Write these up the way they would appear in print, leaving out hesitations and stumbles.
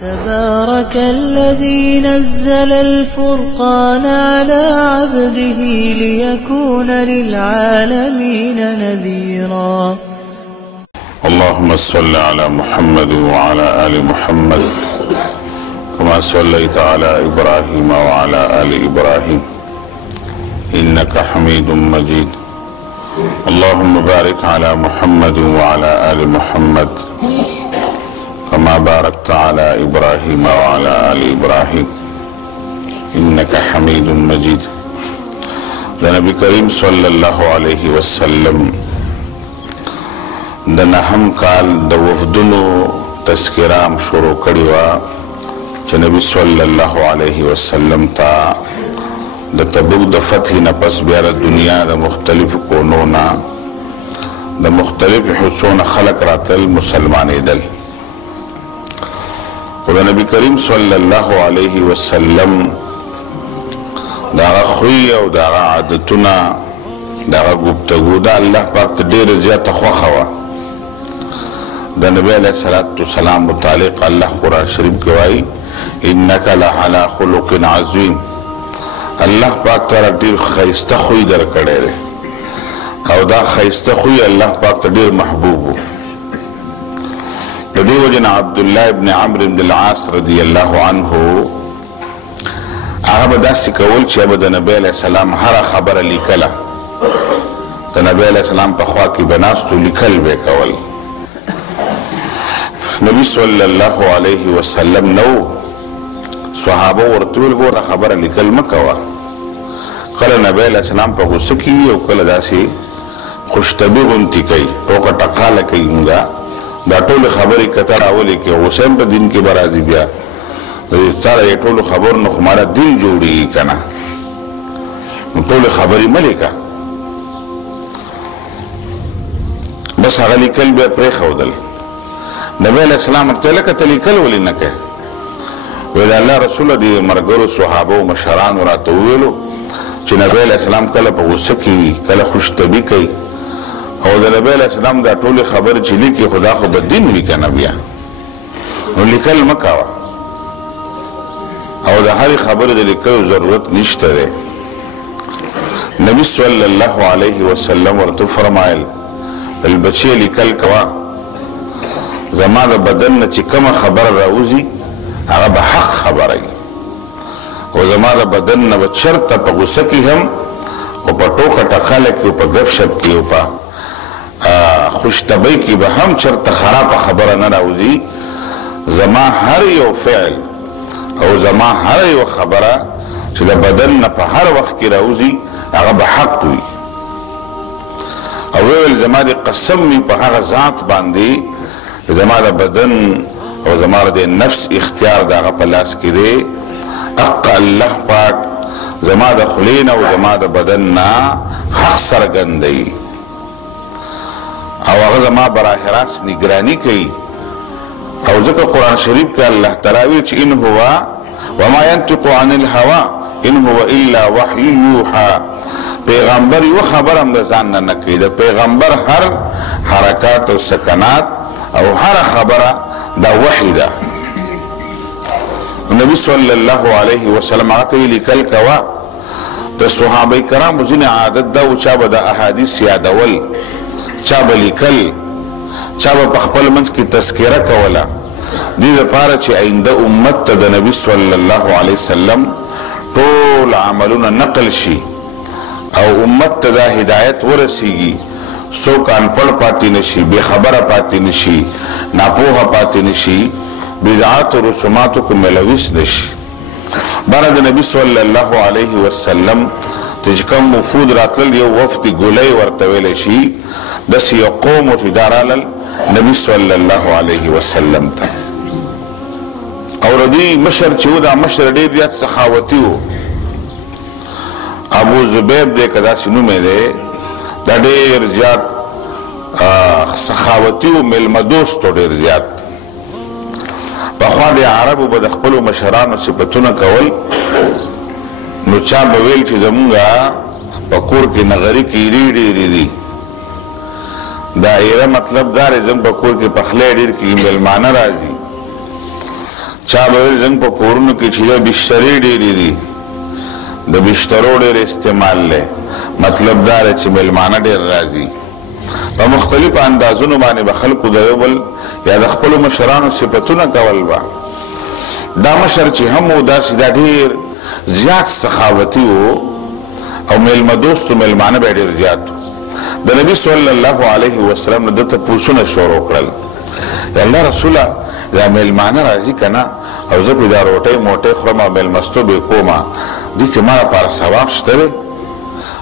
تبارك الذي نزل الفرقان على عبده ليكون للعالمين نذيرا. اللهم صل على محمد وعلى آل محمد كما صليت على إبراهيم وعلى آل إبراهيم إنك حميد مجيد. اللهم بارك على محمد وعلى آل محمد كما باركت على إبراهيم وعلى آل إبراهيم إنك حميد مجيد. نبی کریم صلی اللہ علیہ وسلم د نهم کال د وفدونو تذکرام شروع کړی وه چې نبی صلی الله علیه وسلم ته د تبوک د فتح نه پس بیا د دنیا د مختلفو کونو نه د مختلفو حصو نه خلک راتل مسلمانېدل. خو د نبی کریم صلی الله علیه وسلم د هغه خوی او د هغه عادتونه د هغه ګفتګو د الله پاک ته ډېره زیاته خوښه وه. د نبی علیه الصلاة والسلام متعلق الله قرآن شریف کې وایي انک لعلی خلق عظیم. الله پاک تعالی ډېر ښایسته خوی درکړی دی او دا ښایسته خوی الله پاک ته ډېر محبوب و. د دې وجې نه عبدالله ابن عمرو بن العاص رضی الله عنه هغه به داسې کول چې به د نبی علیه السلام هره خبره لیکله. د نبی علیه السلام په خوا کې به ناست و لیکل به یې کول. نبی صلی الله علیه وسلم نو صحابه ورته ویل ګوره خبره لیکل مه کوه. کله نبی علیه السلام په غوسه کې وي او کله داسې خوشطبع غوندې کوي، ټوکه ټقاله کوي. مونږه دا ټولې خبرې که ته راولې کې غوسه هم په دین کې به راځي. بیا تا د ټولو خبرو نه خو ماړه دین جوړېږي که نه، نو ټولې خبرې مه لیکه. بس هغه لیکل بیا پرېښودل. نبی علیه السلام ورته لکه ته لیکل ولې نه کوې؟ وی د الله رسوله د ملګرو صحابو مشرانو راته وویلو چې نبی علیه السلام کله په غوسه کې وي، کله خوشطبعي کوي، او د نبی علیه السلام دا ټولې خبرې چې لیکي خو دا خو به دین وي که نه، بیا نو لیکل مه کوه. او د هرې خبرې د لیکلو ضرورت نشته دی. نبی صلی الله علیه وسلم ورته فرمایل بچې لیکل کوه، زما د بدن نه چې کومه خبره راوځي هغه به حق خبره وي، او زما د بدن نه به چېرته په غوسه کې هم او په ټوکه ټقاله کې او په ګپ شپ کې او په خوشطبعۍ کې به هم چېرته خرابه خبره نه راوځي. زما هر یو فعل او زما هر یو خبره چې د بدن نه په هر وخت کې راوځي هغه به حق وي. او ویل زما د قسم وي په هغه ذات باندې زما د بدن او زما د نفس اختیار د هغه په لاس کې دی، حق الله پاک زما د خولې نه او زما د بدن نه حق څرګندوي او هغه زما براه راست نگراني کوي. او ځکه قرآن شریف کې الله تعالی وایي چې ان هو وما ينطق عن الهوى ان هو الا وحی یوحى. پیغمبر یو خبر هم د ځان نه کوي، د پیغمبر هر حرکات او سکنات او هر خبره دا وحی ده. نبی صلی الله علیه وسلم هغه ته لیکل کوه. د صحابه کرامو ځینې عادت ده و چا به د احادیث یادول، چا به لیکل، چا به په خپل منځ کې تذکره کوله، دې دپاره چې آینده امت ته د نبی صلی الله علیه وسلم ټول عملونه نقل شي او امت ته دا هدایت ورسیږي. څوک انپړ پاتې نشي، بې خبره پاتې نشي، ناپوهه پاتې نشي، بدعات و رسوماتو کې ملوث نشي. باره د نبی صلی الله علیه وسلم ته چې کوم وفود راتلل، یو وفد ګولۍ ورته ویلی شي، داسې یو قوم و چې دا رالل نبی صلی الله علیه وسلم ته. او د دوی مشر چې و دا مشر ډېر زیات سخاوتي و، ابو زبیب دی که داسې نوم یې دی، دا ډېر زیات سخاوتي و، میلمه دوست و ډېر زیات. پخوا د عربو به د خپلو مشرانو صفتونه کول، نو چا به ویل چې زمونږ په کور کې نغري کې ایرې ډېرې دي. دا ایره مطلب دا دی زموږ په کور کې پخلی ډېر کېږي، میلمانه راځي. چا به زنګ په کورونو کې چې بسترې ډېرې دي د بسترو ډېر استعمال له مطلب دا چې مېلمانه ډېر راځي په مختلفو اندازونو باندې به خلکو د یو بل یا د خپلو مشرانو صفتونه کول به دا مشر چې هم و داسې دا ډېر زیات سخاوتي و او میلمه دوست و میلمانه به ډېر زیات و د نبي صلی الله علیه وسلم نه دته پوښتنه شروع کړل یا الله رسوله دا میلمانه راځي که نه او زه پرې دا روټۍ موټۍ خورم او میلمستوب یې کومه دې کې ما لپاره ثواب شته دی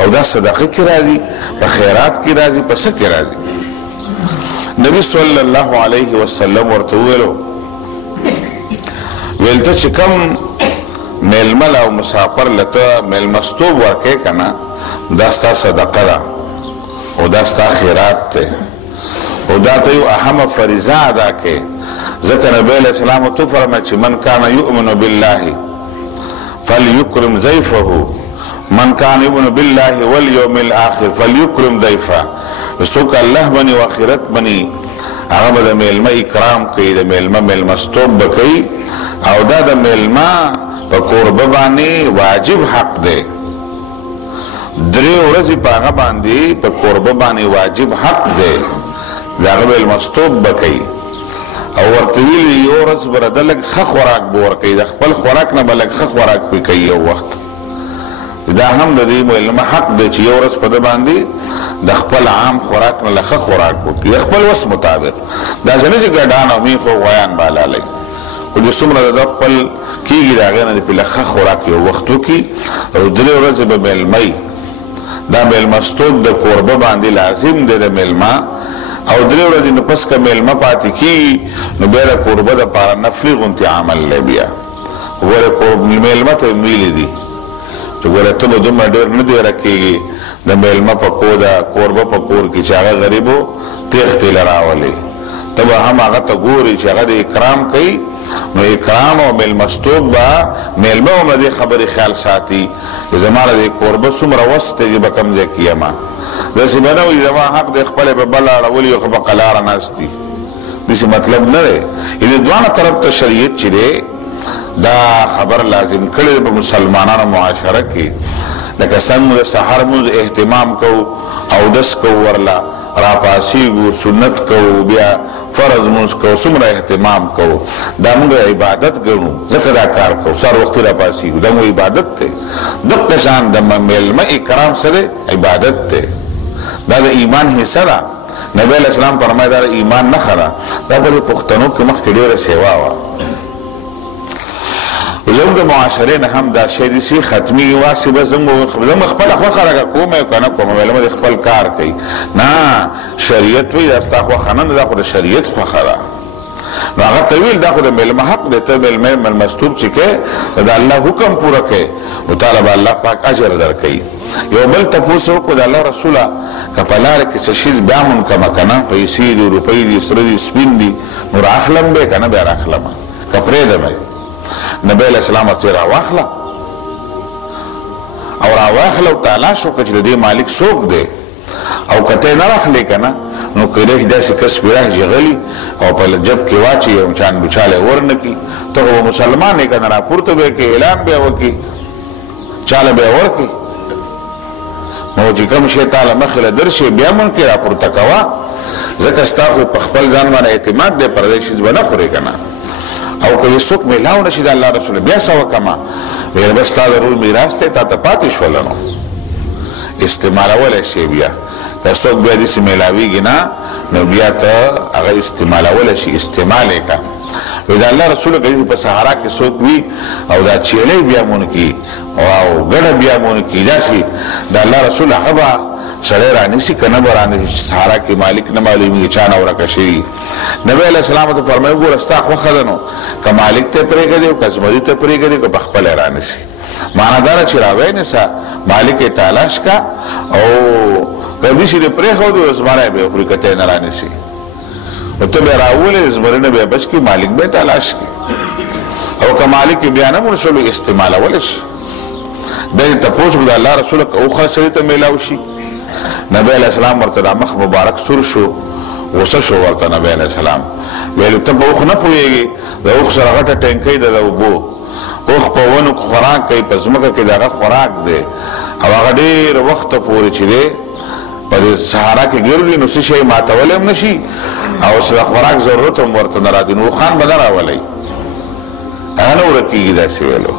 او دا صدقه کې راځي په خیرات کې راځي په څه کې راځي نبي صلی الله علیه وسلم ورته وویلو ویل ته چې کوم میلمه له او مسافر له ته میلمستوب ورکوې که نه دا ستا صدقه ده او دا ستا خیرات دی او دا ته یو اهمه فریضه ادا کړې ځکه نبی علیه السلام ورته وفرمایل چې من کان یؤمن بالله فلیکرم ضیفه من کان یؤمن بالله والیوم الاخر فلیکرم ضیفه څوک الله مني او آخرت مني هغه به د میلمه اکرام کوي د میلمه میلمستوب به کوي او دا د میلمه په کوربه باندې واجب حق دی 3 ورځې په هغه باندې په کوربه باندې واجب حق دی د هغه میلمستوب به کوي او ورته ویلي یو ورځ به د لږ ښه خوراک به ورکوي د خپل خوراک نه به لږ ښه خوراک پې کوي یو وخت دا هم د دې میلمه حق دی چې یو ورځ په ده باندې د خپل عام خوراک نه له ښه خوراک وکړي د خپل وس مطابق دا څه نه چې ګډان او میخ او غویان به حلالوي خو چې څومره د ده خپل کېږي د هغې نه د پې له ښه خوراک یو وخت وکړي او 3 ورځې به میلمه دا میلمستوب د کوربه باندې لازم دی د میلمه او 3 ورځې نه پس که میلمه پاتې کېږي نو بیا د کوربه دپاره نفلي غوندې عمل دی بیا ګوره میلمه ته یې ویلي دي چې ګوره ته به دومره ډېر نه دی رکېږي د میلمه په کوربه په کور کې چې هغه غریبو تېښتې له راولي ته به هم هغه ته ګوري چې هغه د اکرام کوي نو اکرام او میلمستوب به میلمه هم د دې خبرې خیال ساتي چې زما د کوربه څومره وس دی چې به کوم ځای کې یمه داسې به نه وي زما حق دی خپله به بله اړولي او په قلاره ناست دي داسې مطلب نه دی یعنې دواړه طرف ته شریعت چې دی دا خبر لازم کړی په مسلمانانو معاشره کې لکه څنګه د سحر مونځ اهتمام کوو اودس کوو ورله راپاسېږو سنت کوو بیا فرض مونځ کوو څومره اهتمام کوو دا موږ عبادت ګڼو ځکه دا کار کوو سهار وختي راپاسېږو دا مو عبادت دی دغه شان د میلمه اکرام سره عبادت دی دا د ایمان حصه ده نبی علیه السلام فرمایي دا د ایمان نښه ده دا په پښتنو کې مخکې ډېره سیوا وه زموږ د معاشرې نه هم دا شی داسې ختمېږي واسې به زموږ خپله خوښه راکړه کوم یې که نه کوم میلمه د خپل کار کوي نه شریعت وایي دا ستا خوښه نه ده دا خو د شریعت خوښه ده نو هغه ته ویل دا خو د میلمه حق دی ته میلمستوب چې کوې د الله حکم پوره کوې نو تاله به الله پاک اجر درکوي یو بل تپوس یې وکړو د الله رسوله که په لاره کې څه شیز بیا منکمه که نه پیسې دي روپۍ دي سره دي سپین دي نو راخلم به که نه بیا راخلمه که پرېږدم نبی علیہ السلام ورته راواخله او راواخله او تلاش وکړه چې د دې مالک څوک دی او که ته یې نه راخلې که نه نو کیدای شي داسې کس پرې راشي غلي او په جب کې واچي او چان بچاله یې ورنه کړي ته خو به مسلمان یې که نه راپورته به یې کړي اعلان به یې وکړي چاله به یې ورکړي نو چې کوم شی تاله مخې له درشي بیا مونکې راپورته کوه ځکه ستا خو په خپل ځان باندې اعتماد دی پردی شیز به نه خورې که نه او که څوک میلاو نشي د الله رسول بیا څه وکړمه ویل بس ستا ضرور میراث دی تا ته پاتې شوله نو استعمالولی شي بیا که څوک بیا داسې میلاویږي نه نو بیا ته هغه استعمالولی شي استعمال یې که وی د الله رسول که په صحرا کې څوک وي او دا چیلۍ بیا مون کي او ګډه بیا مون کي داسې د الله رسول هغه به سړی رانیسي که نه به رانیسي صحرا کې مالک نه معلومېږي چا نه ورکه شوي نبی علیه السلام ته فرمایي ګوره ستا خوښه ده نو که مالک ته پرېږدي او که زمري ته پرېږدي که په خپله رانیسي معنا دا ده چې راوی نیسه مالک یې تلاش که او که داسې دې پرېښودو یو زمری به یې خوري که ته یې نه رانیسي نو ته بیا راولې زمري نه بیا بچ کړي مالک به یې تلاش کړي او که مالک یې بیا نه مړ شولو استعمالولی شي بیا یې تپوس کړو د الله رسوله که اوښه سړي ته میلاو شي نبی علیہ السلام ورته دا مخ مبارک سور شو غصه شو ورته نبی علیہ السلام ویلو ته په اوښ نه پوهېږې د اوښ سره غټه ټینکۍ ده د اوبو اوښ په ونو خوراک کوي په ځمکه کې د هغه خوراک دی او هغه ډېر وخته پورې چې دی په دې صحرا کې ګرځي نو څه شی ماتولی هم نه شي او سره خوراک ضرورت هم ورته نه راځي نو اوښان به نه راولئ هغه نه ورکېږي داسې ویلو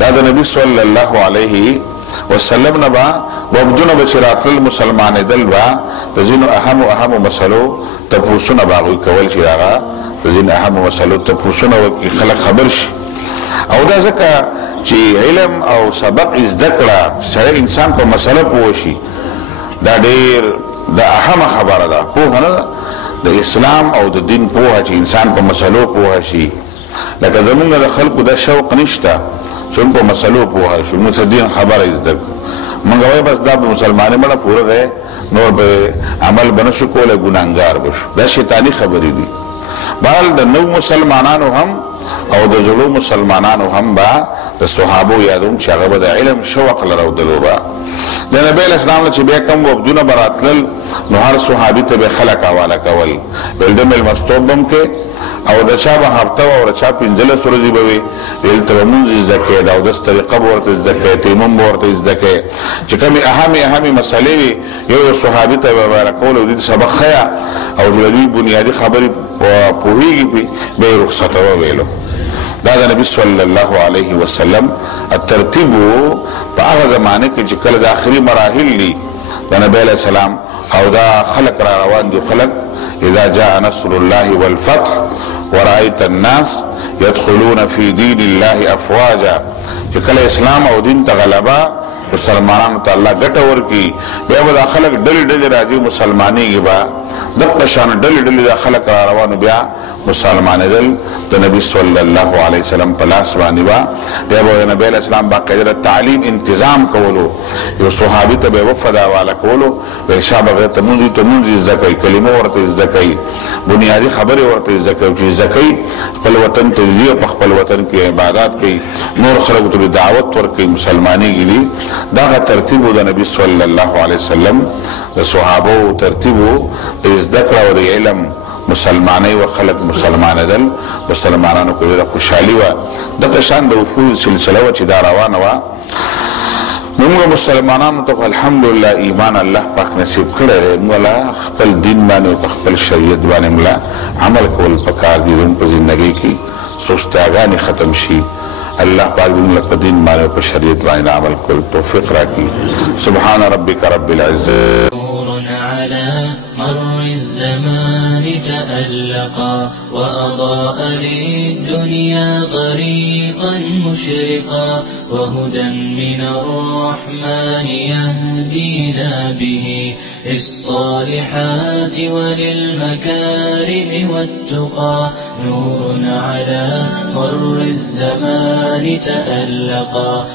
دا د نبي صلی الله علیه وسلم نه به وفدونه به چې راتلل مسلمانېدل به د ځینو اهمو مسلو تپوسونه به هغوی کول چې هغه د ځینو اهمو مسلو تپوسونه وکړي خلک خبر شي او دا ځکه چې علم او سبق زده کړه سړی انسان په مسله پوه شي دا ډېر د اهمه خبره ده پوهه نه د اسلام او د دین پوهه چې انسان په مسلو پوهه شي لکه زمونږ د خلکو دا شوق نشته چې په مسلو پوهه شو موږ دین خبره زده کړو موږ وایو بس دا به مسلمانۍ مړه پوره دی نور به عمل به نشو کولی ګناهګار به شو دا شیطاني خبرې دي بهرحال د نو مسلمانانو هم او د زړو مسلمانانو هم به د صحابو یادوم چې هغه به د علم شوق لرودلو به د نبی علیه السلام نه چې بیا کوم وفدونه به راتلل نو هر صحابي ته به خلک حواله کول ویل د مېلمستوب به هم کې او د چا به هفته وه او د چا 15 ورځې به وي ویل ته به مونځ زده کړې د اودس طریقه به ورته زده کړې تیمم به ورته زده کړې چې کومې اهمې مسلې وي یو صحابي ته به حواله کول او دې سبق ښیه او د دوی بنیادي خبرې پوهېږي پرې به یې رخصتوه ویلو دا د نبی صلی الله علیه وسلم الترتیب په هغه زمانه کې چې کله د آخري مراحل دي د نبی علیه السلام او دا خلق را روان دي خلق اذا جاء نصر الله والفتح ورأيت الناس يدخلون في دين الله افواجا چې کله اسلام او دین ته غلبه مسلمانانو ته الله ګټه ورکړي بیا به دا خلک ډلې راځي مسلمانېږي به دغه شان ډلې دا خلک را روانو بیا مسلمانېدل د نبی صلی الله علیه وسلم په لاس باندې به بیا به د نبی علیه السلام باقاعده تعلیم انتظام کولو یو صحابي ته به یې وفد حواله کولو ویل شا به هغې ته مونځ زده کوي کلمه ورته زده کوي بنیادي خبرې ورته زده کوي چې زده کوي خپل وطن ته ځي په خپل وطن کې عبادات کوي نور خلکو ته دعوت ورکوي مسلمانېږي دي دغه ترتیب د نبی صلی الله علیه وسلم د صحابو ترتیب د زده کړه او د علم مسلمانۍ و خلق مسلمانېدل مسلمانانو کې ډېره خوشحالي وه دغه شان د وفود سلسله وه چې دا روانه وه موږ مسلمانانو ته الحمدلله ایمان الله پاک نصیب کړی دی موږ له خپل دین باندې او په خپل شریعت باندې موږ عمل کول پکار دي زموږ په زندګۍ کې سستاګانې ختم شي الله پاک موږ په دین باندې او په شریعت باندې عمل کول توفیق راکړي سبحان ربک رب العزة على مر الزمان تألقا وأضاء للدنيا طريقا مشرقا وهدى من الرحمن يهدينا به للصالحات وللمكارم والتقى نور على مر الزمان تألقا